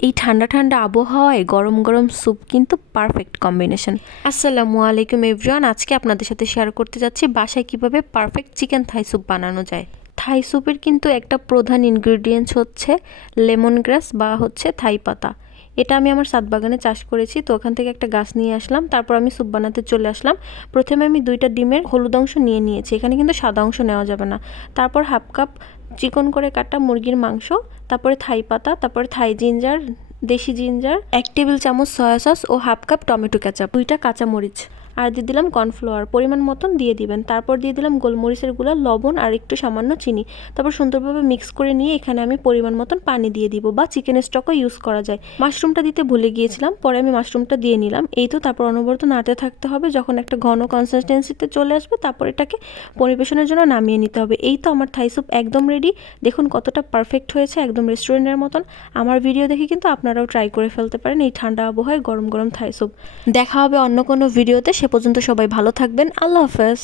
এই ঠান্ডা ঠান্ডা আবহাওয়ায় গরম গরম স্যুপ কিন্তু পারফেক্ট কম্বিনেশন। আসসালামু আলাইকুম এভরিওয়ান, আজকে আপনাদের সাথে শেয়ার করতে যাচ্ছি বাসায় কিভাবে পারফেক্ট চিকেন থাই স্যুপ বানানো যায়। থাই স্যুপের কিন্তু একটা প্রধান ইনগ্রিডিয়েন্টস হচ্ছে লেমন গ্রাস বা হচ্ছে থাই পাতা। এটা আমি আমার ছাদ বাগানে চাষ করেছি, তো ওখান থেকে একটা গাছ নিয়ে আসলাম, তারপর আমি স্যুপ বানাতে চলে আসলাম। প্রথমে আমি 2টা ডিমের হলুদ অংশ নিয়ে নিয়েছি, এখানে কিন্তু সাদা অংশ নেওয়া যাবে না। তারপর হাফ কাপ চিকন করে কাটা মুরগির মাংস, তারপরে থাই পাতা, তারপরে থাই জিঞ্জার, দেশি জিঞ্জার, 1 টেবিল চামচ সয়া সস ও হাফ কাপ টমেটো কেচাপ, 2টা কাঁচামরিচ, আর দিয়ে দিলাম কর্নফ্লাওয়ার পরিমাণ মতন দিয়ে দিবেন। তারপর দিয়ে দিলাম গোলমরিচের গুঁড়া, লবণ আর একটু সামান্য চিনি। তারপর সুন্দরভাবে মিক্স করে নিয়ে এখানে আমি পরিমাণ মতন পানি দিয়ে দিব, বা চিকেন স্টকও ইউজ করা যায়। মাশরুমটা দিতে ভুলে গিয়েছিলাম, পরে আমি মাশরুমটা দিয়ে নিলাম। এই তো, তারপর অনবরত নাড়তে থাকতে হবে, যখন একটা ঘন কনসিস্টেন্সিতে চলে আসবে তারপর এটাকে পরিবেশনের জন্য নামিয়ে নিতে হবে। এই তো আমার থাই স্যুপ একদম রেডি। দেখুন কতটা পারফেক্ট হয়েছে, একদম রেস্টুরেন্টের মতন। আমার ভিডিও দেখে কিন্তু আপনারাও ট্রাই করে ফেলতে পারেন এই ঠান্ডা আবহাওয়ায় গরম গরম থাই স্যুপ। দেখা হবে অন্য কোনো ভিডিওতে, সে পর্যন্ত সবাই ভালো থাকবেন। আল্লাহ হাফেজ।